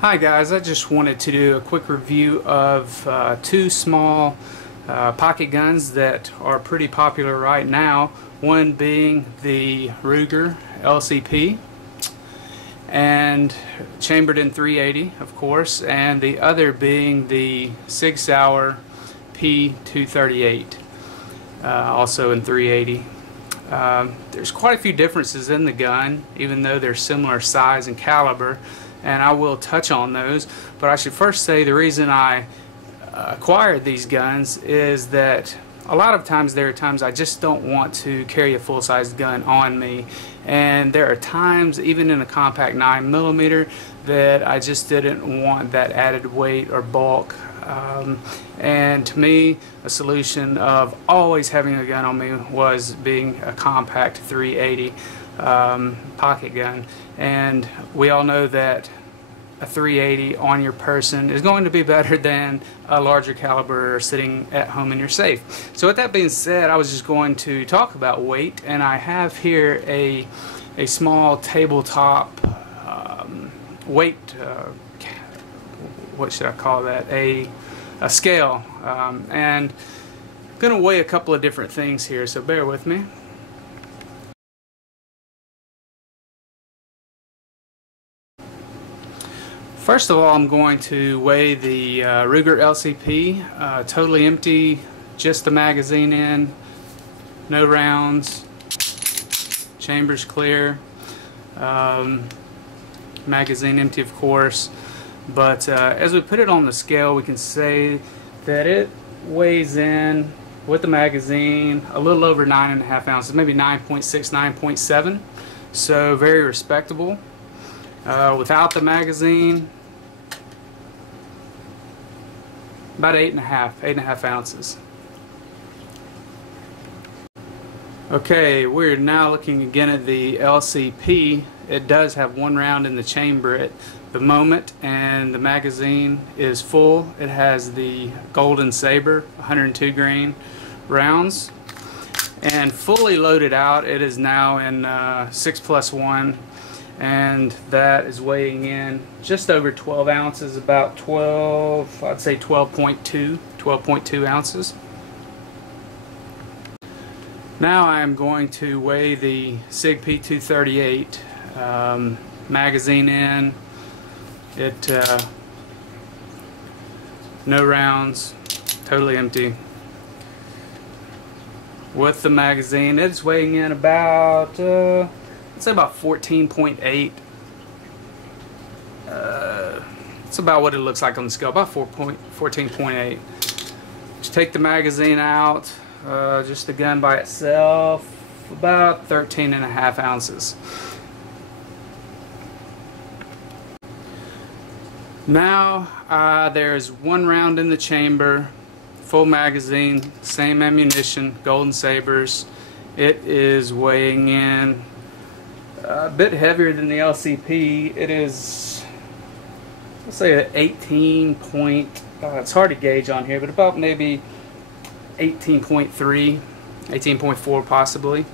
Hi guys, I just wanted to do a quick review of two small pocket guns that are pretty popular right now. One being the Ruger LCP and chambered in .380 of course, and the other being the Sig Sauer P238 also in .380. There's quite a few differences in the gun, even though they're similar size and caliber, and I will touch on those. But I should first say the reason I acquired these guns is that a lot of times there are times I just don't want to carry a full-size gun on me, and there are times even in a compact 9mm that I just didn't want that added weight or bulk. And to me, a solution of always having a gun on me was being a compact .380 pocket gun, and we all know that a .380 on your person is going to be better than a larger caliber sitting at home in your safe. So with that being said, I was just going to talk about weight, and I have here a small tabletop weight, what should I call that, a scale, and I'm going to weigh a couple of different things here, so bear with me. First of all, I'm going to weigh the Ruger LCP, totally empty, just the magazine in, no rounds, chambers clear, magazine empty of course. But as we put it on the scale, we can say that it weighs in with the magazine a little over 9.5 ounces, maybe 9.6, 9.7, so very respectable. Without the magazine, about 8.5 ounces. Okay, we're now looking again at the LCP. It does have one round in the chamber at the moment, and the magazine is full. It has the Golden Saber 102 grain rounds, and fully loaded out it is now in 6+1, and that is weighing in just over 12 ounces, about 12, I'd say 12.2 ounces. Now I'm going to weigh the Sig P238, magazine in, it no rounds, totally empty. With the magazine, it's weighing in about I'd say about 14.8. It's about what it looks like on the scale, about 14.8. Just take the magazine out, just the gun by itself, about 13.5 ounces. Now there's one round in the chamber, full magazine, same ammunition, Golden Sabers. It is weighing in a bit heavier than the LCP. It is, let's say, an 18 point, it's hard to gauge on here, but about maybe 18.3, 18.4 possibly.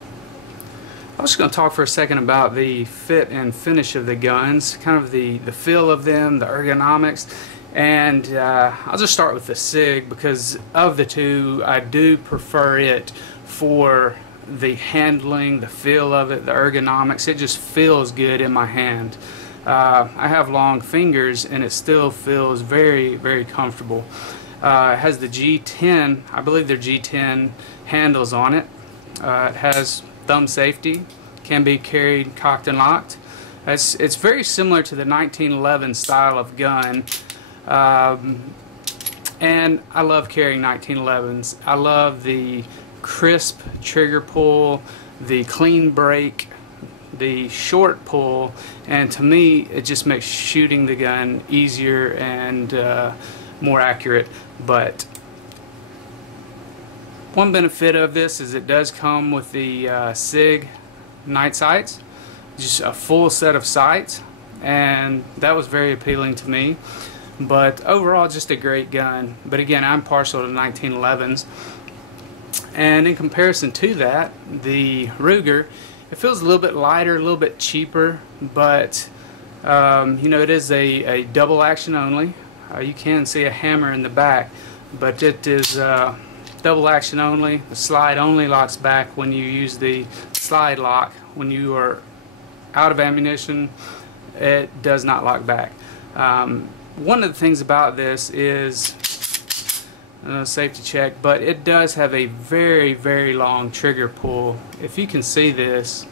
I'm just going to talk for a second about the fit and finish of the guns, kind of the feel of them, the ergonomics, and I'll just start with the Sig because of the two I do prefer it for the handling, the feel of it, the ergonomics. It just feels good in my hand. I have long fingers and it still feels very, very comfortable. It has the G10, I believe they're G10 handles on it. It has thumb safety, can be carried cocked and locked. It's very similar to the 1911 style of gun, and I love carrying 1911s. I love the crisp trigger pull, the clean break, the short pull, and to me it just makes shooting the gun easier and more accurate. But one benefit of this is it does come with the Sig night sights, just a full set of sights, and that was very appealing to me. But overall, just a great gun. But again, I'm partial to 1911s. And in comparison to that, the Ruger, it feels a little bit lighter, a little bit cheaper, but you know, it is a double action only. You can see a hammer in the back, but it is double action only. The slide only locks back when you use the slide lock. When you are out of ammunition, it does not lock back. One of the things about this is safety check, but it does have a very, very long trigger pull. If you can see this,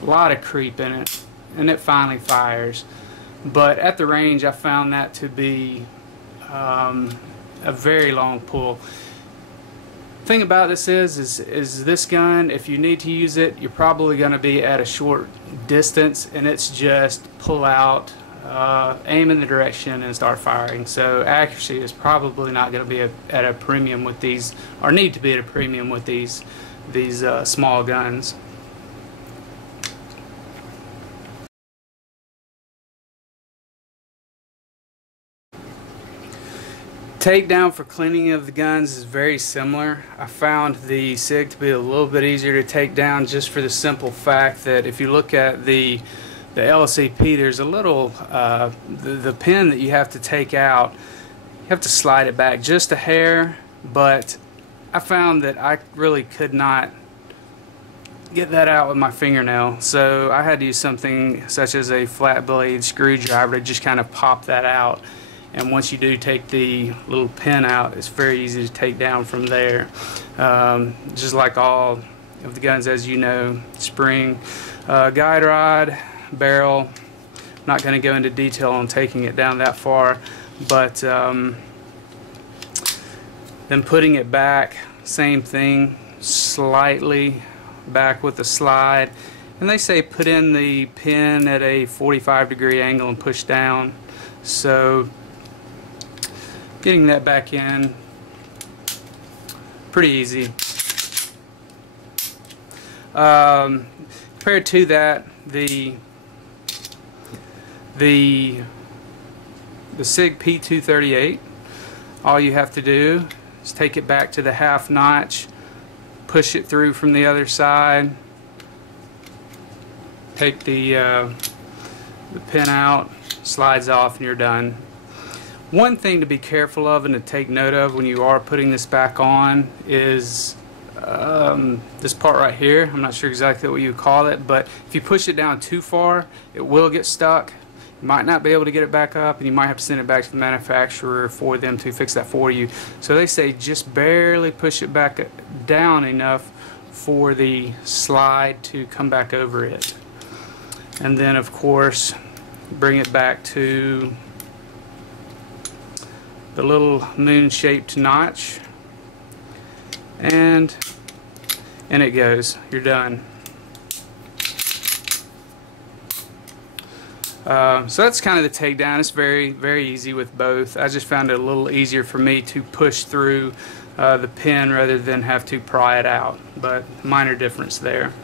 a lot of creep in it, and it finally fires. But at the range, I found that to be a very long pull. Thing about this is this gun, if you need to use it, you're probably going to be at a short distance, and it's just pull out, aim in the direction, and start firing. So accuracy is probably not going to be at a premium with these, or need to be at a premium with these small guns. Takedown for cleaning of the guns is very similar. I found the Sig to be a little bit easier to take down, just for the simple fact that if you look at the LCP, there's a little the pin that you have to take out. You have to slide it back just a hair, but I found that I really could not get that out with my fingernail, so I had to use something such as a flat blade screwdriver to just kind of pop that out. And once you do take the little pin out, it's very easy to take down from there. Just like all of the guns, as you know, spring, guide rod, barrel. I'm not going to go into detail on taking it down that far, but then putting it back, same thing, slightly back with the slide. And they say put in the pin at a 45-degree angle and push down. So getting that back in, pretty easy. Compared to that, the Sig P238, all you have to do is take it back to the half notch, push it through from the other side, take the pin out, slides off, and you're done. One thing to be careful of and to take note of when you are putting this back on is this part right here. I'm not sure exactly what you call it, but if you push it down too far, it will get stuck. You might not be able to get it back up, and you might have to send it back to the manufacturer for them to fix that for you. So they say just barely push it back down enough for the slide to come back over it. And then, of course, bring it back to the little moon-shaped notch, and it goes. You're done. So that's kind of the takedown. It's very, very easy with both. I just found it a little easier for me to push through the pin rather than have to pry it out, but minor difference there.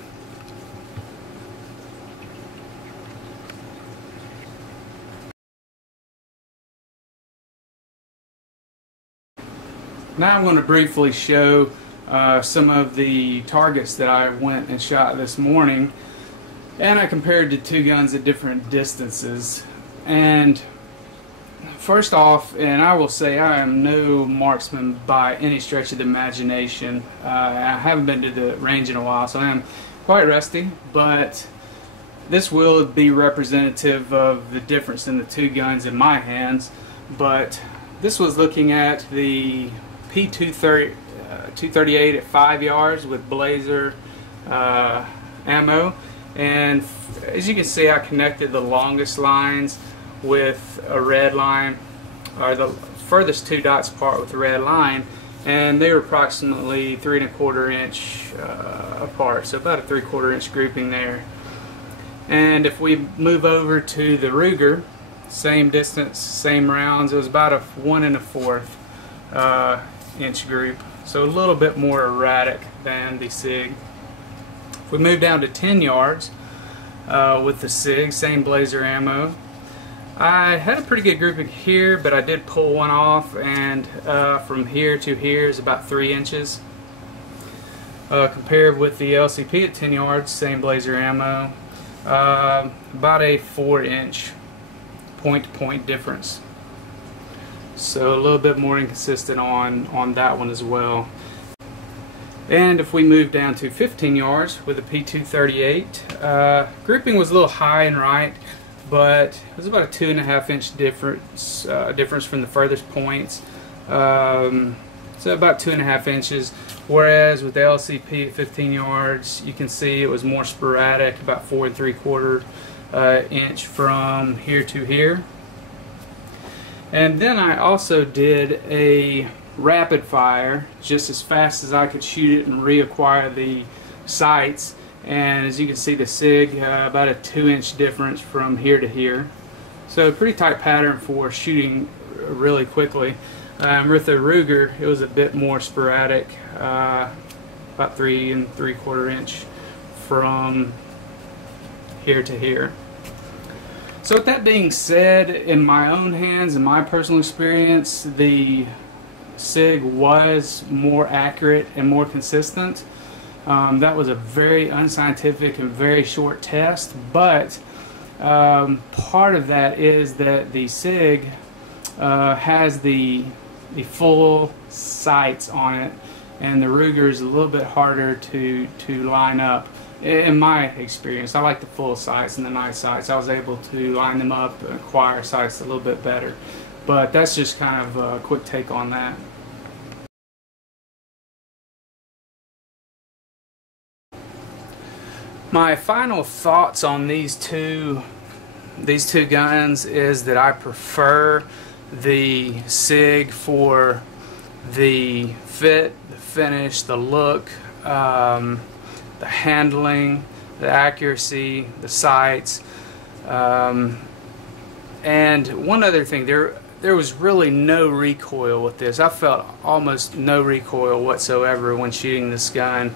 Now I'm going to briefly show some of the targets that I went and shot this morning, and I compared the two guns at different distances. And first off, and I will say I am no marksman by any stretch of the imagination. I haven't been to the range in a while, so I am quite rusty, but this will be representative of the difference in the two guns in my hands. But this was looking at the P238 at 5 yards with Blazer ammo, and as you can see, I connected the longest lines with a red line, or the furthest two dots apart with a red line, and they were approximately 3 1/4 inch apart, so about a 3/4 inch grouping there. And if we move over to the Ruger, same distance, same rounds, it was about a 1 1/4 inch group, so a little bit more erratic than the Sig. If we move down to 10 yards with the Sig, same Blazer ammo, I had a pretty good grouping here, but I did pull one off, and from here to here is about 3 inches. Compared with the LCP at 10 yards, same blazer ammo, about a 4-inch point-to-point difference. So a little bit more inconsistent on that one as well. And if we move down to 15 yards with a P238, grouping was a little high and right, but it was about a 2.5-inch difference from the furthest points. So about 2.5 inches. Whereas with the LCP at 15 yards, you can see it was more sporadic, about 4 3/4 inch from here to here. And then I also did a rapid fire, just as fast as I could shoot it and reacquire the sights. And as you can see, the Sig, about a 2-inch difference from here to here. So a pretty tight pattern for shooting really quickly. With the Ruger, it was a bit more sporadic, about 3 3/4 inch from here to here. So with that being said, in my own hands and my personal experience, the Sig was more accurate and more consistent. That was a very unscientific and very short test, but part of that is that the Sig has the full sights on it, and the Ruger is a little bit harder to line up. In my experience, I like the full sights and the night sights. I was able to line them up and acquire sights a little bit better. But that's just kind of a quick take on that. My final thoughts on these two guns is that I prefer the Sig for the fit, the finish, the look, the handling, the accuracy, the sights, and one other thing, there was really no recoil with this. I felt almost no recoil whatsoever when shooting this gun.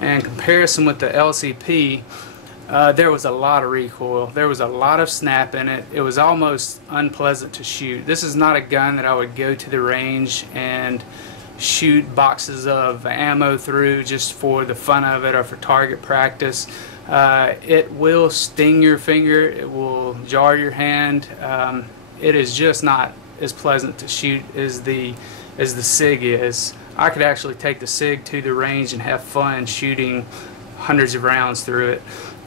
And in comparison with the LCP, there was a lot of recoil. There was a lot of snap in it. It was almost unpleasant to shoot. This is not a gun that I would go to the range and shoot boxes of ammo through just for the fun of it or for target practice. It will sting your finger. It will jar your hand. It is just not as pleasant to shoot as the Sig is. I could actually take the Sig to the range and have fun shooting hundreds of rounds through it.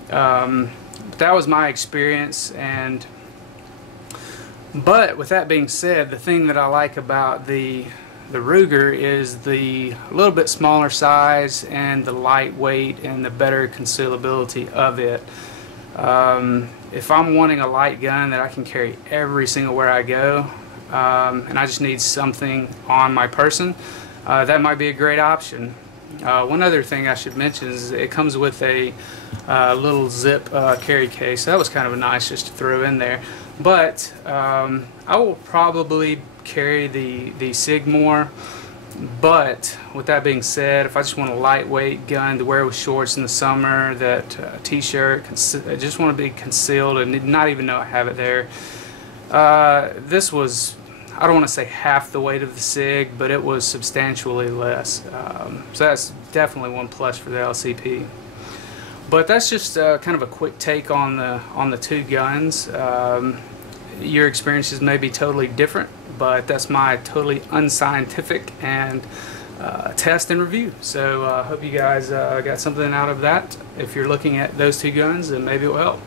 But that was my experience. But with that being said, the thing that I like about the Ruger is the little bit smaller size and the lightweight and the better concealability of it. If I'm wanting a light gun that I can carry every single where I go, and I just need something on my person, that might be a great option. One other thing I should mention is it comes with a little zip carry case. That was kind of nice just to throw in there. But I will probably carry the Sig more. But with that being said, if I just want a lightweight gun to wear with shorts in the summer, that t-shirt, I just want to be concealed and not even know I have it there. This was, I don't want to say half the weight of the Sig, but it was substantially less. So that's definitely one plus for the LCP. But that's just kind of a quick take on the two guns. Your experiences may be totally different, but that's my totally unscientific and test and review. So I hope you guys got something out of that. If you're looking at those two guns, then maybe it will help.